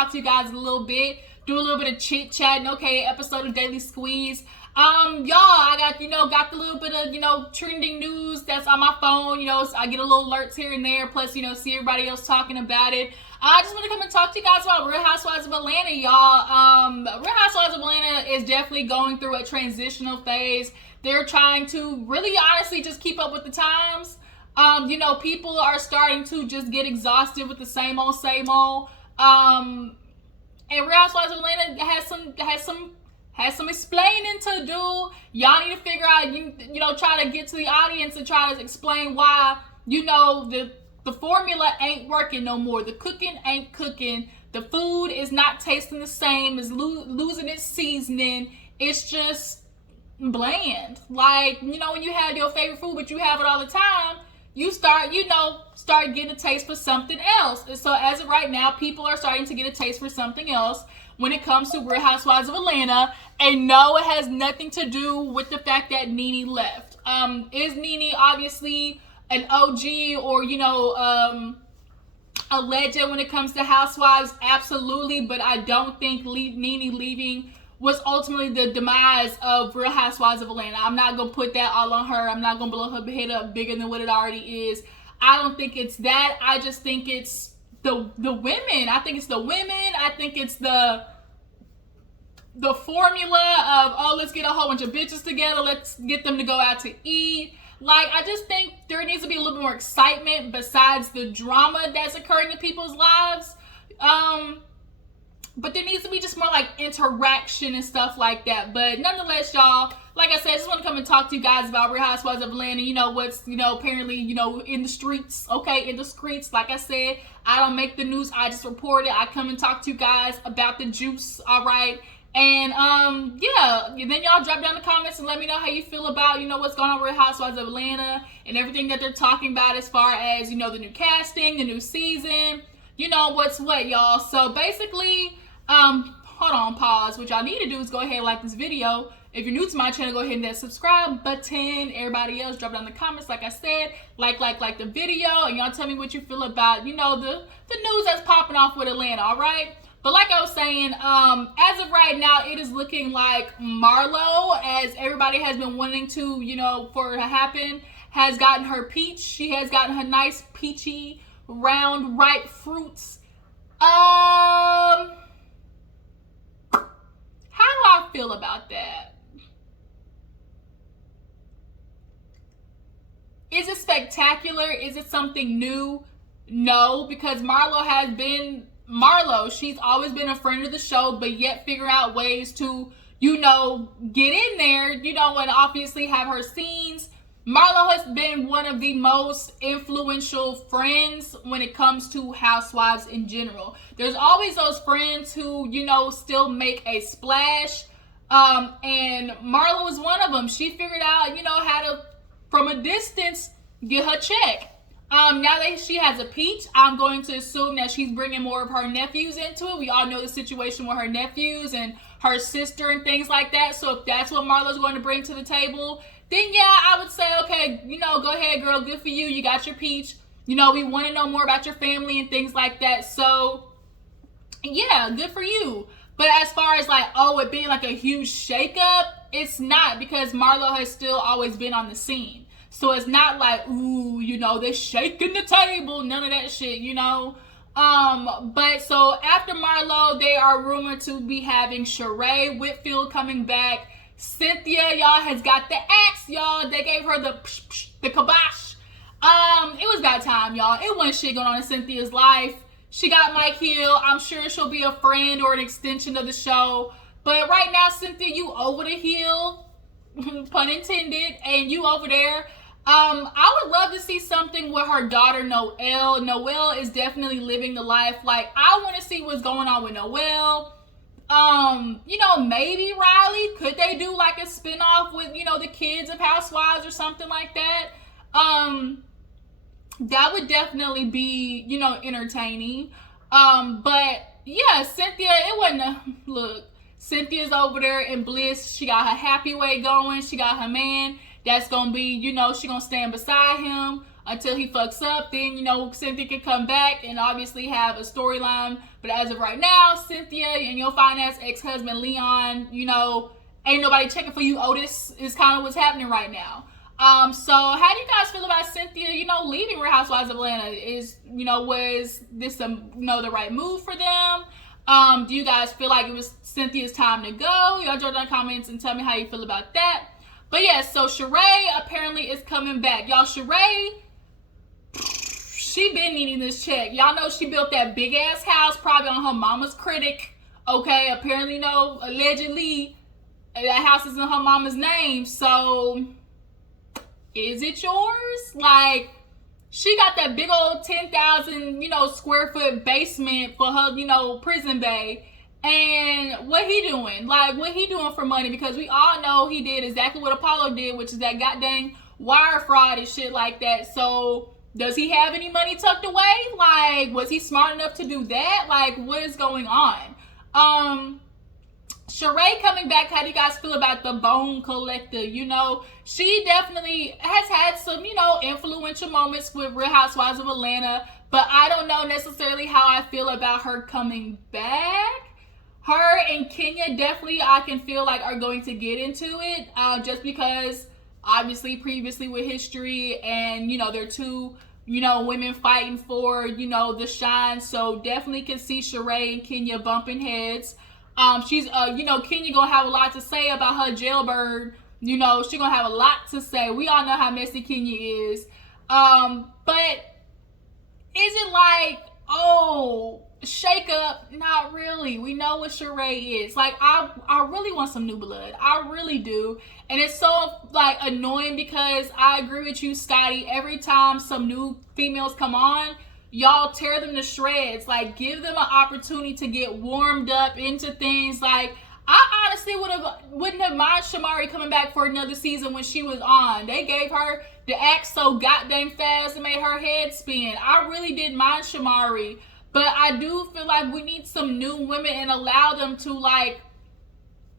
talk to you guys a little bit, do a little bit of chit chatting. Okay, episode of Daily Squeeze. Y'all, I got the little bit of, trending news that's on my phone. So I get a little alerts here and there. Plus, see everybody else talking about it. I just want to come and talk to you guys about Real Housewives of Atlanta, y'all. Real Housewives of Atlanta is definitely going through a transitional phase. They're trying to really honestly just keep up with the times. People are starting to just get exhausted with the same old. And Real Housewives of Atlanta has some explaining to do. Y'all need to figure out, try to get to the audience and try to explain why, the formula ain't working no more. The cooking ain't cooking. The food is not tasting the same. It's losing its seasoning. It's just bland. Like, when you have your favorite food, but you have it all the time, you start getting a taste for something else. And so as of right now, people are starting to get a taste for something else when it comes to Real Housewives of Atlanta. And no, it has nothing to do with the fact that Nene left. Is Nene obviously an OG or, a legend when it comes to Housewives? Absolutely. But I don't think Nene leaving was ultimately the demise of Real Housewives of Atlanta. I'm not going to put that all on her. I'm not going to blow her head up bigger than what it already is. I don't think it's that. I just think it's the women. I think it's the women. I think it's the formula of, oh, let's get a whole bunch of bitches together. Let's get them to go out to eat. Like, I just think there needs to be a little bit more excitement besides the drama that's occurring in people's lives. But there needs to be just more like interaction and stuff like that. But nonetheless, y'all, like I said, I just want to come and talk to you guys about Real Housewives of Atlanta. What's, apparently, in the streets. Okay, in the streets. Like I said, I don't make the news. I just report it. I come and talk to you guys about the juice. All right. And then y'all drop down the comments and let me know how you feel about, what's going on with Real Housewives of Atlanta and everything that they're talking about as far as, the new casting, the new season, what's what, y'all. So basically, hold on, pause. What y'all need to do is go ahead and like this video. If you're new to my channel, go ahead and hit that subscribe button. Everybody else, drop down the comments. Like I said, like the video, and y'all tell me what you feel about, the news that's popping off with Atlanta, all right? But like I was saying, as of right now, it is looking like Marlo, as everybody has been wanting to, for it to happen, has gotten her peach. She has gotten her nice peachy, round, ripe fruits. How do I feel about that? Is it spectacular? Is it something new? No, because Marlo has been Marlo. She's always been a friend of the show, but yet figure out ways to, get in there, and obviously have her scenes. Marlo has been one of the most influential friends when it comes to Housewives in general. There's always those friends who, still make a splash. And Marlo is one of them. She figured out, how to, from a distance, get her check. Now that she has a peach, I'm going to assume that she's bringing more of her nephews into it. We all know the situation with her nephews and her sister and things like that. So if that's what Marlo's going to bring to the table, then yeah, I would say, okay, go ahead, girl. Good for you. You got your peach. We want to know more about your family and things like that. So yeah, good for you. But as far as like, it being like a huge shakeup, it's not, because Marlo has still always been on the scene. So it's not like, ooh, they're shaking the table. None of that shit, But so after Marlo, they are rumored to be having Sheree Whitfield coming back. Cynthia, y'all, has got the axe, y'all. They gave her the kibosh. It was about time, y'all. It wasn't shit going on in Cynthia's life. She got Mike Hill. I'm sure she'll be a friend or an extension of the show. But right now, Cynthia, you over the hill, pun intended, and you over there. I would love to see something with her daughter, Noelle. Noelle is definitely living the life. Like, I want to see what's going on with Noelle. Maybe Riley. Could they do like a spinoff with, the kids of Housewives or something like that? That would definitely be, entertaining. But yeah, Cynthia, it wasn't look, Cynthia's over there in bliss. She got her happy way going. She got her man that's gonna be, she gonna stand beside him until he fucks up. Then, you know, Cynthia can come back and obviously have a storyline. But as of right now, Cynthia and your fine-ass ex-husband, Leon, you know, ain't nobody checking for you, Otis, is kind of what's happening right now. So how do you guys feel about Cynthia, you know, leaving Real Housewives of Atlanta? Was this the right move for them? Do you guys feel like it was Cynthia's time to go? Y'all drop down comments and tell me how you feel about that. But yeah, so Sheree apparently is coming back. Y'all, Sheree, she been needing this check. Y'all know she built that big ass house probably on her mama's critic. Okay, apparently, allegedly, that house is in her mama's name. So, is it yours? Like, she got that big old 10,000, square foot basement for her, prison bay. And what he doing? Like, what he doing for money? Because we all know he did exactly what Apollo did, which is that goddamn wire fraud and shit like that. So, does he have any money tucked away? Like, was he smart enough to do that? Like, what is going on? Sheree coming back, how do you guys feel about the Bone Collector? She definitely has had some, influential moments with Real Housewives of Atlanta, but I don't know necessarily how I feel about her coming back. Her and Kenya definitely, I can feel like, are going to get into it, just because, obviously, previously with history, and, they're two, women fighting for, the shine, so definitely can see Sheree and Kenya bumping heads. She's, Kenya gonna have a lot to say about her jailbird. She gonna have a lot to say. We all know how messy Kenya is. But is it like, shakeup? Not really. We know what Sheree is. Like, I really want some new blood. I really do. And it's so, annoying because I agree with you, Scotty. Every time some new females come on, y'all tear them to shreds. Like, give them an opportunity to get warmed up into things. Like, I honestly wouldn't have mind Shamari coming back for another season when she was on. They gave her the act so goddamn fast and made her head spin. I really didn't mind Shamari, but I do feel like we need some new women and allow them to like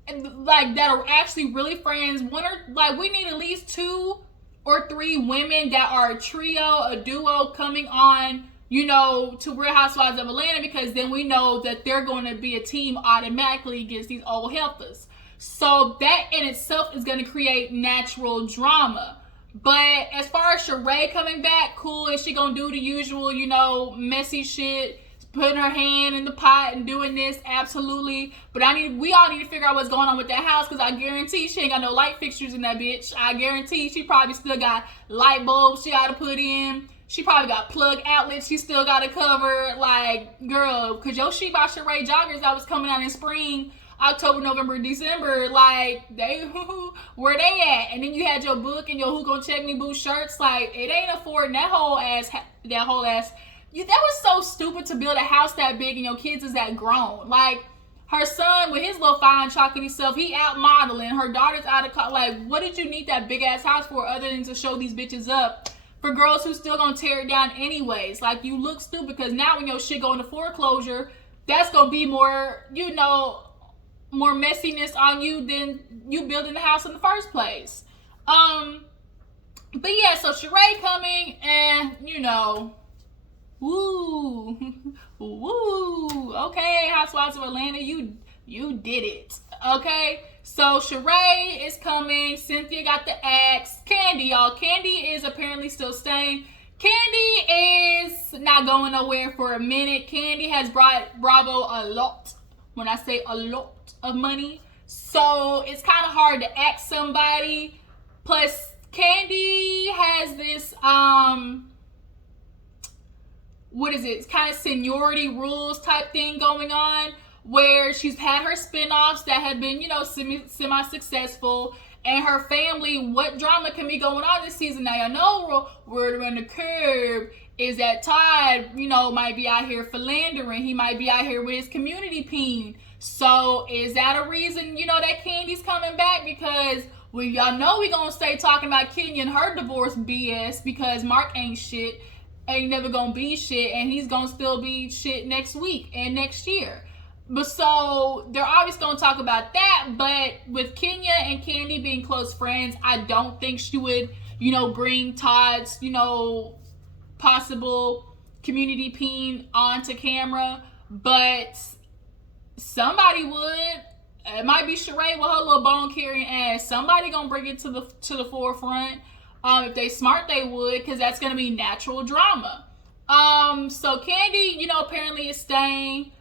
that are actually really friends. We need at least 2 or 3 women that are a trio, a duo coming on, to Real Housewives of Atlanta, because then we know that they're going to be a team automatically against these old heifers. So that in itself is going to create natural drama. But as far as Sheree coming back, cool. Is she going to do the usual, messy shit, putting her hand in the pot and doing this? Absolutely. But we all need to figure out what's going on with that house, because I guarantee she ain't got no light fixtures in that bitch. I guarantee she probably still got light bulbs she got to put in. She probably got plug outlets she still got to cover. Like, girl, because your She by Sheree joggers that was coming out in spring, October, November, December, where they at? And then you had your book and your Who Gon' Check Me Boo shirts. Like, it ain't affording that whole ass. That was so stupid to build a house that big and your kids is that grown. Like, her son with his little fine chocolatey self, he out modeling. Her daughter's out of college. Like, what did you need that big ass house for other than to show these bitches up? For girls who still gonna tear it down anyways. Like, you look stupid, because now when your shit go into foreclosure, that's gonna be more, more messiness on you than you building the house in the first place. But yeah, so Sheree coming, and woo, woo. Okay, Housewives of Atlanta, you did it. Okay. So Sheree is coming. Cynthia got the axe. Candy, y'all. Candy is apparently still staying. Candy is not going nowhere for a minute. Candy has brought Bravo a lot. When I say a lot of money. So it's kind of hard to axe somebody. Plus, Candy has this, it's kind of seniority rules type thing going on, where she's had her spinoffs that have been, semi-successful, and her family, what drama can be going on this season? Now, y'all know word around the curb is that Todd, might be out here philandering. He might be out here with his community peen. So, is that a reason, that Candy's coming back? Because y'all know we gonna stay talking about Kenya and her divorce BS, because Mark ain't shit, ain't never gonna be shit, and he's gonna still be shit next week and next year. But so they're always going to talk about that. But with Kenya and Candy being close friends, I don't think she would, bring Todd's, possible community peen onto camera, but somebody would. It might be Sheree with her little bone carrying ass. Somebody gonna bring it to the forefront. If they smart, they would, because that's gonna be natural drama. So Candy, apparently is staying.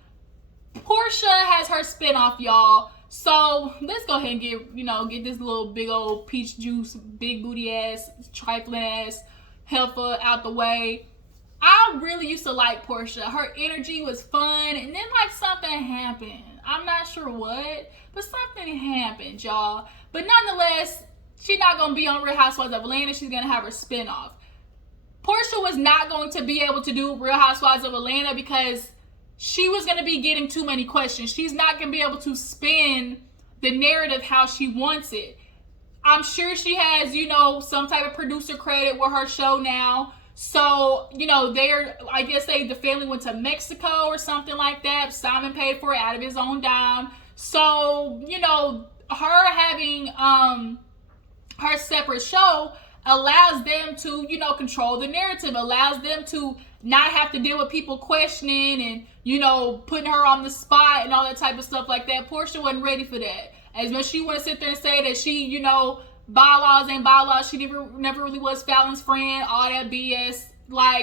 Portia has her spinoff, y'all. So let's go ahead and get this little big old peach juice, big booty ass, trifling ass heifer out the way. I really used to like Portia. Her energy was fun, and then something happened. I'm not sure what, but something happened, y'all. But nonetheless, she's not gonna be on Real Housewives of Atlanta. She's gonna have her spinoff. Portia was not going to be able to do Real Housewives of Atlanta because she was gonna be getting too many questions. She's not gonna be able to spin the narrative how she wants it. I'm sure she has, some type of producer credit with her show now. So, I guess the family went to Mexico or something like that. Simon paid for it out of his own dime. So, her having her separate show allows them to, control the narrative, allows them to not have to deal with people questioning and, putting her on the spot and all that type of stuff like that. Portia wasn't ready for that. As much as she want to sit there and say that she, bylaws ain't bylaws, she never really was Fallon's friend, all that BS.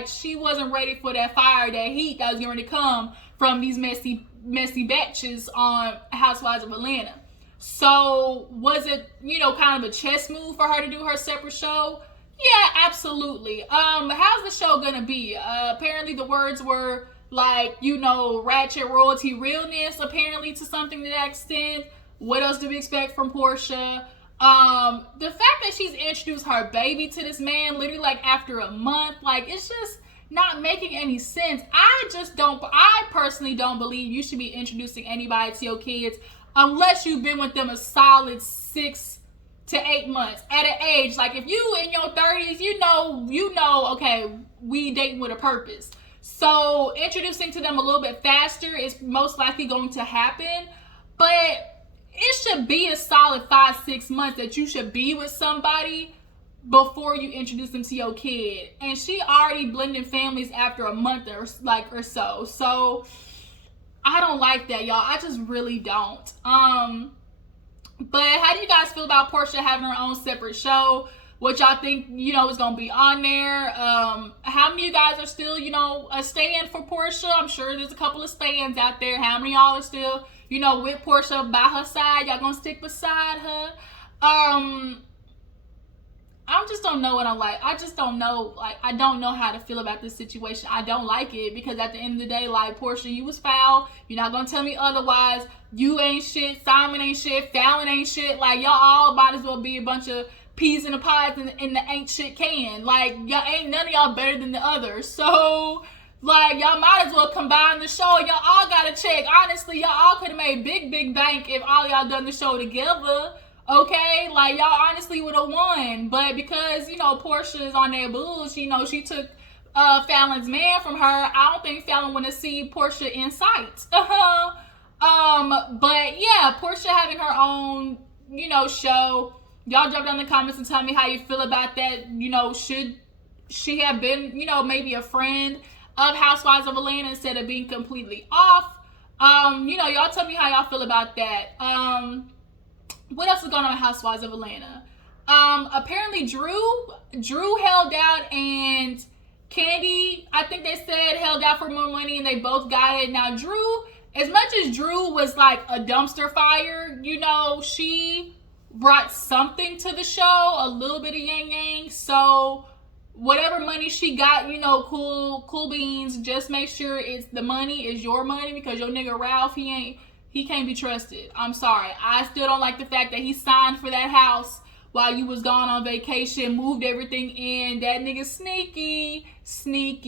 She wasn't ready for that fire, that heat that was going to come from these messy batches on Housewives of Atlanta. So was it, kind of a chess move for her to do her separate show? Yeah, absolutely. How's the show gonna be? Apparently the words were ratchet royalty realness, apparently, to something to that extent. What else do we expect from Portia? The fact that she's introduced her baby to this man literally after a month, it's just not making any sense. I personally don't believe you should be introducing anybody to your kids unless you've been with them a solid 6 to 8 months at an age. If you in your 30s, you know, okay, we dating with a purpose. So introducing to them a little bit faster is most likely going to happen, but it should be a solid 5-6 months that you should be with somebody before you introduce them to your kid. And she already blending families after a month or so. So I don't like that, y'all. I just really don't. But how do you guys feel about Portia having her own separate show? What y'all think, is going to be on there? How many of you guys are still, a stand for Portia? I'm sure there's a couple of stands out there. How many of y'all are still, with Portia by her side? Y'all going to stick beside her? I just don't know what I like. I just don't know. I don't know how to feel about this situation. I don't like it because at the end of the day, Portia, you was foul. You're not going to tell me otherwise. You ain't shit. Simon ain't shit. Fallon ain't shit. Y'all all might as well be a bunch of peas in the pods in the ain't shit can. Y'all ain't none of y'all better than the others. So, y'all might as well combine the show. Y'all all got to check. Honestly, y'all all could have made big bank if all y'all done the show together. Okay, y'all honestly would have won, but because Portia is on that bull, she took Fallon's man from her. I don't think Fallon want to see Portia in sight. But yeah, Portia having her own show. Y'all drop down in the comments and tell me how you feel about that. Should she have been maybe a friend of Housewives of Atlanta instead of being completely off? Y'all tell me how y'all feel about that. What else is going on with Housewives of Atlanta? Apparently Drew held out, and Candy, I think they said, held out for more money, and they both got it. Now Drew, as much as Drew was a dumpster fire, she brought something to the show, a little bit of yang. So whatever money she got, cool beans. Just make sure the money is your money, because your nigga Ralph, he can't be trusted. I'm sorry. I still don't like the fact that he signed for that house while you was gone on vacation, moved everything in. That nigga sneaky.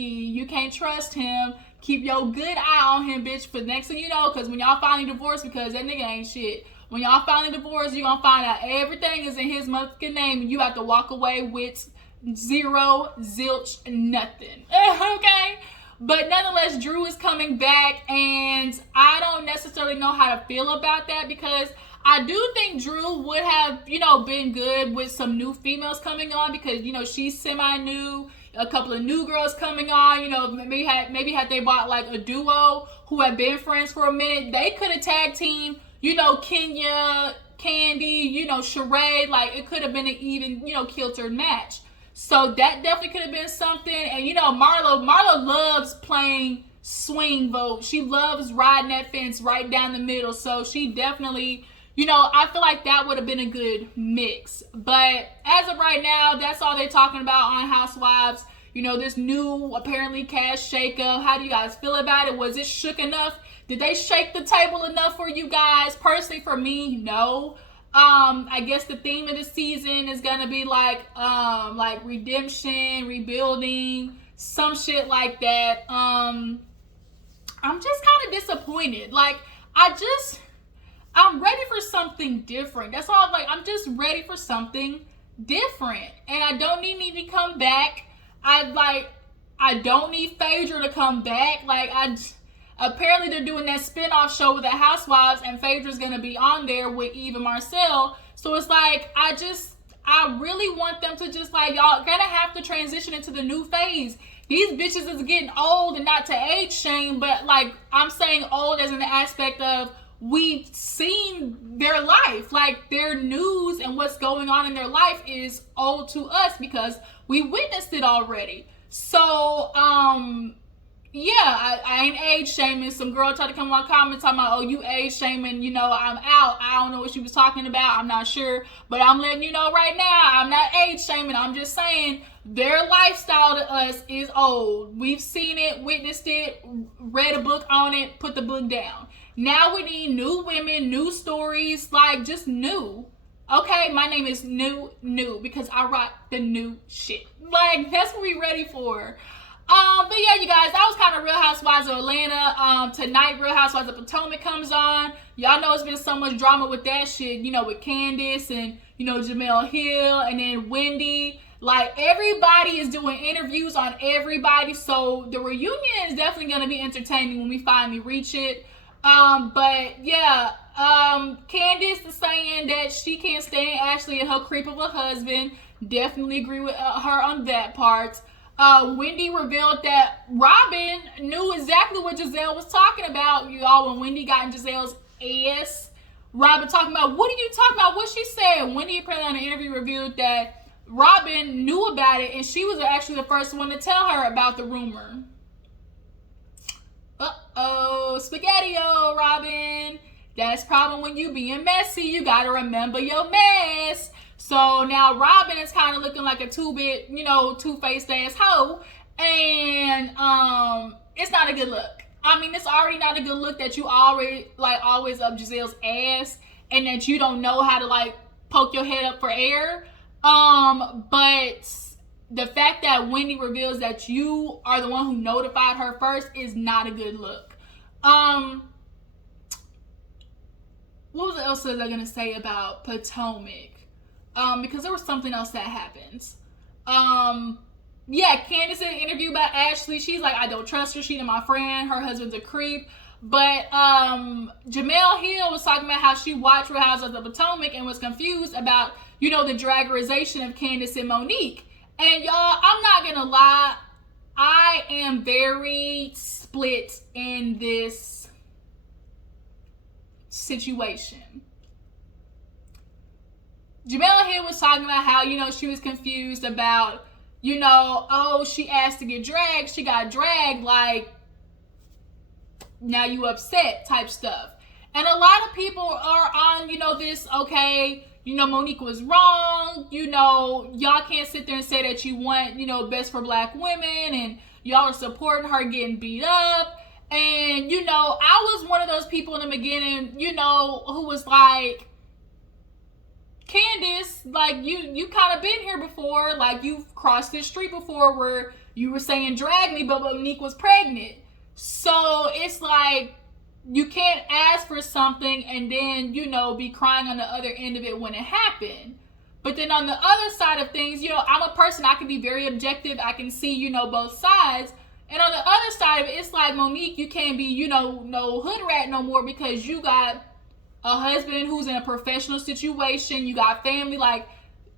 You can't trust him. Keep your good eye on him, bitch, for next thing you know, because when y'all finally divorce, because that nigga ain't shit. When y'all finally divorce, you're gonna find out everything is in his motherfucking name, and you have to walk away with zero, zilch, nothing. Okay? But nonetheless, Drew is coming back, and I don't necessarily know how to feel about that, because I do think Drew would have, been good with some new females coming on, because, she's semi-new. a couple of new girls coming on. You know, maybe had they bought like a duo who have been friends for a minute, they could have tag team. You know, Kenya, Candy, you know, Sheree. Like, it could have been an even, you know, kilter match. So that definitely could have been something. And you know, Marlo loves playing swing vote. She loves riding that fence right down the middle. So she definitely, you know, I feel like that would have been a good mix. But as of right now, that's all they're talking about on Housewives. You know, this new, apparently, cash shakeup. How do you guys feel about it? Was it shook enough? Did they shake the table enough for you guys? Personally, for me, no. I guess the theme of the season is gonna be like redemption, rebuilding, some shit like that. I'm just kind of disappointed. Like, I'm ready for something different. That's all. I'm just ready for something different, and I don't need me to come back. I don't need Phaedra to come back. Apparently they're doing that spinoff show with the Housewives, and Phaedra's gonna be on there with Eve and Marcel. So it's like, I really want them to just y'all gonna have to transition into the new phase. These bitches is getting old, and not to age shame, but I'm saying old as in the aspect of we've seen their life. Their news and what's going on in their life is old to us because we witnessed it already. So, yeah, I ain't age shaming. Some girl tried to come on comment talking about, oh, you age shaming, you know, I'm out. I don't know what she was talking about. I'm not sure. But I'm letting you know right now, I'm not age shaming. I'm just saying their lifestyle to us is old. We've seen it, witnessed it, read a book on it, put the book down. Now we need new women, new stories, just new. Okay, my name is new, because I rock the new shit. That's what we ready for. But yeah, you guys, that was kind of Real Housewives of Atlanta. Tonight, Real Housewives of Potomac comes on. Y'all know it's been so much drama with that shit, you know, with Candiace and, you know, Jamel Hill and then Wendy. Everybody is doing interviews on everybody. So the reunion is definitely going to be entertaining when we finally reach it. But yeah, Candiace is saying that she can't stand Ashley and her creep of a husband. Definitely agree with her on that part. Wendy revealed that Robin knew exactly what Giselle was talking about. Y'all, when Wendy got in Giselle's ass, Robin talking about, what are you talking about? What she said? Wendy apparently on the interview revealed that Robin knew about it, and she was actually the first one to tell her about the rumor. Uh-oh, spaghetti-o, Robin. That's problem when you being messy. You gotta remember your mess. So now Robin is kind of looking like a two-bit, you know, two-faced ass hoe. And it's not a good look. I mean, it's already not a good look that you already, always up Giselle's ass. And that you don't know how to, poke your head up for air. But the fact that Wendy reveals that you are the one who notified her first is not a good look. What else was I going to say about Potomac? Because there was something else that happens. Yeah, Candiace did an interview about Ashley. She's like, I don't trust her. She's not my friend. Her husband's a creep. But Jamel Hill was talking about how she watched Real Housewives of Potomac and was confused about, you know, the draggerization of Candiace and Monique. And y'all, I'm not going to lie. I am very split in this situation. Jamel Hill was talking about how, you know, she was confused about, you know, oh, she asked to get dragged. She got dragged, now you upset type stuff. And a lot of people are on, you know, this, okay, you know, Monique was wrong. You know, y'all can't sit there and say that you want, you know, best for black women and y'all are supporting her getting beat up. And, you know, I was one of those people in the beginning, you know, who was like, Candiace, you kind of been here before. You've crossed this street before where you were saying drag me, but Monique was pregnant. So it's you can't ask for something and then, you know, be crying on the other end of it when it happened. But then on the other side of things, you know, I'm a person, I can be very objective. I can see, you know, both sides. And on the other side of it, it's Monique, you can't be, you know, no hood rat no more because you got a husband who's in a professional situation. You got family,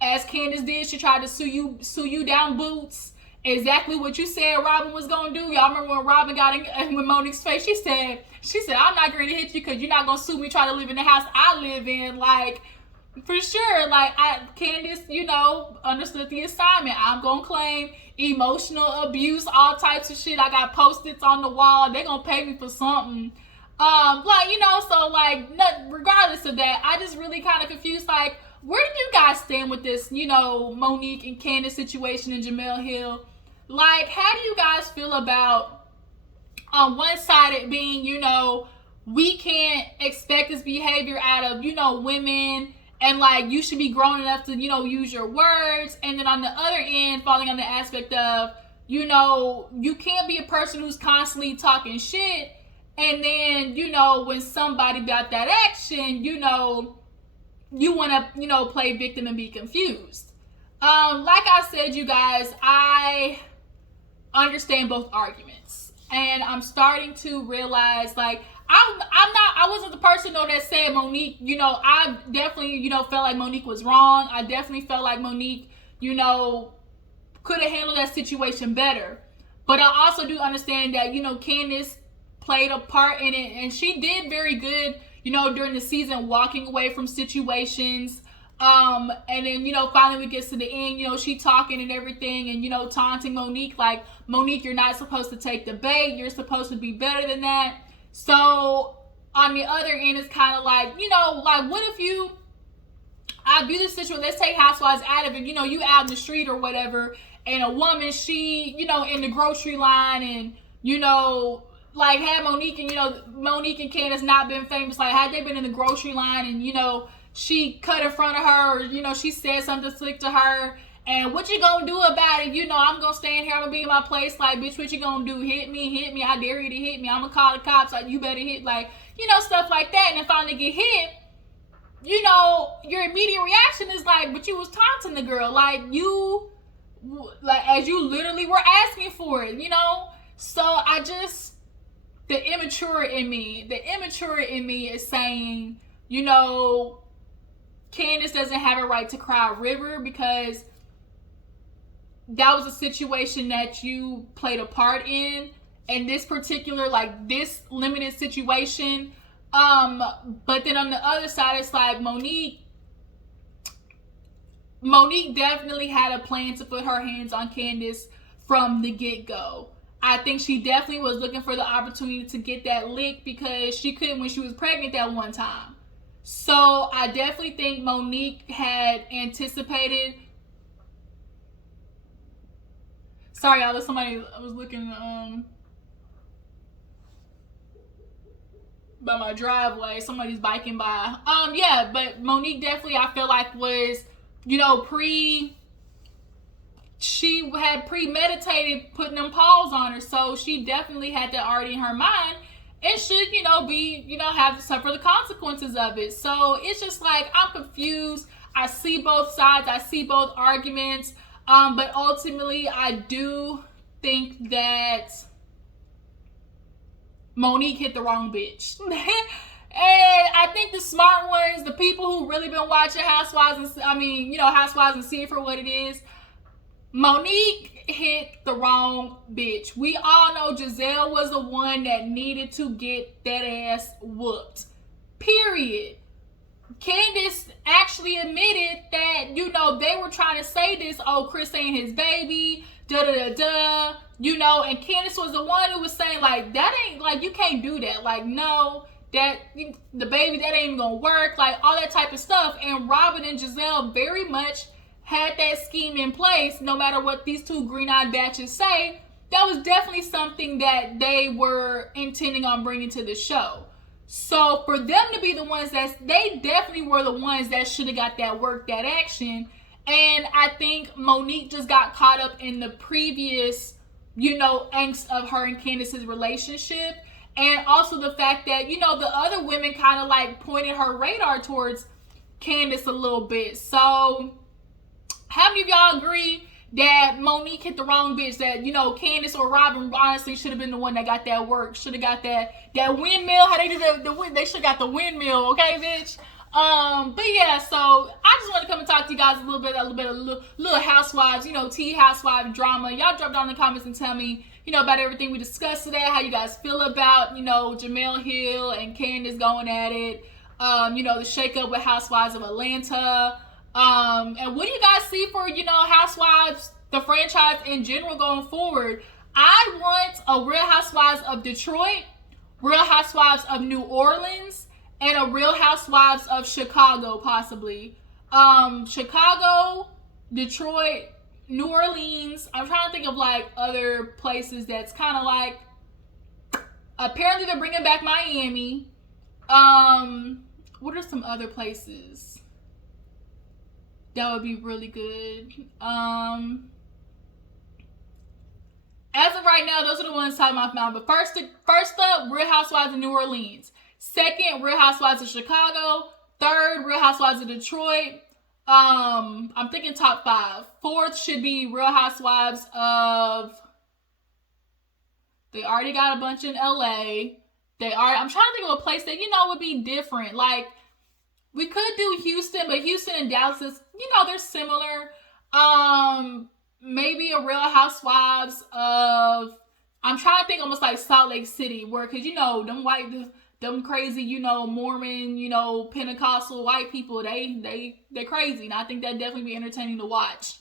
as Candiace did. She tried to sue you down boots. exactly what you said Robin was gonna do. Y'all remember when Robin got in with Monique's face? She said, I'm not going to hit you because you're not gonna sue me trying to live in the house I live in. Like, for sure. Like, Candiace, understood the assignment. I'm gonna claim emotional abuse, all types of shit. I got Post-its on the wall. They gonna pay me for something. Regardless of that, I just really kind of confused. Like, where do you guys stand with this, Monique and Candiace situation and Jemele Hill? Like, how do you guys feel about, on one side, it being, we can't expect this behavior out of, women, and like, you should be grown enough to, use your words. And then on the other end, falling on the aspect of, you can't be a person who's constantly talking shit. And then, when somebody got that action, you want to, play victim and be confused. Like I said, you guys, I understand both arguments. And I'm starting to realize, like, I wasn't the person though that said Monique, I definitely, felt like Monique was wrong. I definitely felt like Monique, could have handled that situation better. But I also do understand that, Candiace played a part in it, and she did very good, during the season, walking away from situations. And then, finally we get to the end, she talking and everything and, taunting Monique, like, Monique, you're not supposed to take the bait. You're supposed to be better than that. So on the other end, it's kind of like, what if I view this situation, let's take Housewives out of it, you out in the street or whatever, and a woman, she, in the grocery line and, like, had Monique and Candiace not been famous, like, had they been in the grocery line and, she cut in front of her, or, she said something slick to her, and what you gonna do about it? I'm gonna stand here, I'm gonna be in my place, like, bitch, what you gonna do? Hit me, I dare you to hit me, I'm gonna call the cops, like, you better hit, like, stuff like that. And if I get hit, your immediate reaction is like, but you was taunting the girl, like, as you literally were asking for it, So I just, the immature in me is saying, Candiace doesn't have a right to cry a river, because that was a situation that you played a part in this particular, like, this limited situation. But then on the other side, it's like Monique definitely had a plan to put her hands on Candiace from the get-go. I think she definitely was looking for the opportunity to get that lick, because she couldn't when she was pregnant that one time. So I definitely think Monique had anticipated. Sorry, y'all, somebody, I was looking by my driveway. Somebody's biking by. Yeah, but Monique definitely, I feel like, was, she had premeditated putting them paws on her, so she definitely had that already in her mind, and should, have to suffer the consequences of it. So it's just like, I'm confused. I see both sides. I see both arguments. But ultimately, I do think that Monique hit the wrong bitch. And I think the smart ones, the people who really been watching Housewives, Housewives, and see it for what it is, Monique hit the wrong bitch. We all know Giselle was the one that needed to get that ass whooped. Period. Candiace actually admitted that, they were trying to say this, oh, Chris ain't his baby, da-da-da-da, and Candiace was the one who was saying, like, that ain't, like, you can't do that. Like, no, that, the baby, that ain't even gonna work, like, all that type of stuff. And Robin and Giselle very much had that scheme in place, no matter what these two green-eyed batches say. That was definitely something that they were intending on bringing to the show. So for them to be the ones they definitely were the ones that should have got that work, that action. And I think Monique just got caught up in the previous, angst of her and Candiace's relationship. And also the fact that, the other women kind of like pointed her radar towards Candiace a little bit. So how many of y'all agree that Monique hit the wrong bitch, that, Candiace or Robin honestly should have been the one that got that work, should have got that windmill, how they did they should have got the windmill, okay, bitch? But yeah, so I just want to come and talk to you guys a little Housewives, Tea Housewives drama. Y'all drop down in the comments and tell me, about everything we discussed today, how you guys feel about, Jamel Hill and Candiace going at it, the shakeup with Housewives of Atlanta, and what do you guys see for, Housewives, the franchise in general going forward? I want a Real Housewives of Detroit, Real Housewives of New Orleans, and a Real Housewives of Chicago, possibly. Chicago, Detroit, New Orleans. I'm trying to think of like other places that's kind of like. Apparently, they're bringing back Miami. What are some other places that would be really good? As of right now, those are the ones talking about my mind. But first up, Real Housewives of New Orleans. Second, Real Housewives of Chicago. Third, Real Housewives of Detroit. I'm thinking top 5. Fourth should be Real Housewives of. They already got a bunch in LA. I'm trying to think of a place that would be different. Like we could do Houston, but Houston and Dallas is they're similar. Maybe a Real Housewives of. I'm trying to think almost like Salt Lake City, where them crazy, Mormon, Pentecostal white people, they're crazy. And I think that'd definitely be entertaining to watch.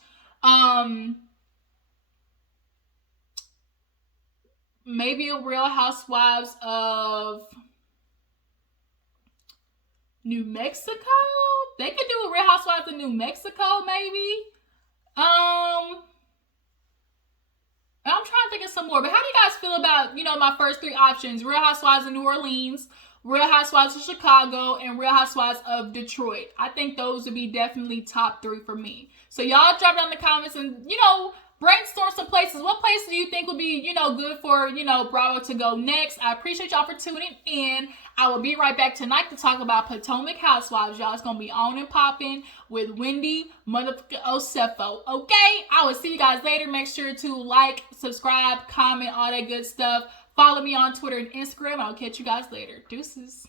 Maybe a Real Housewives of New Mexico. They could do a Real Housewives of New Mexico, maybe. I'm trying to think of some more, but how do you guys feel about, my first 3 options? Real Housewives of New Orleans, Real Housewives of Chicago, and Real Housewives of Detroit. I think those would be definitely top 3 for me. So y'all drop down in the comments and, brainstorm some places. What place do you think would be, good for, Bravo to go next? I appreciate y'all for tuning in. I will be right back tonight to talk about Potomac Housewives, y'all. It's going to be on and popping with Wendy motherfucking Osefo. Okay? I will see you guys later. Make sure to like, subscribe, comment, all that good stuff. Follow me on Twitter and Instagram. I'll catch you guys later. Deuces.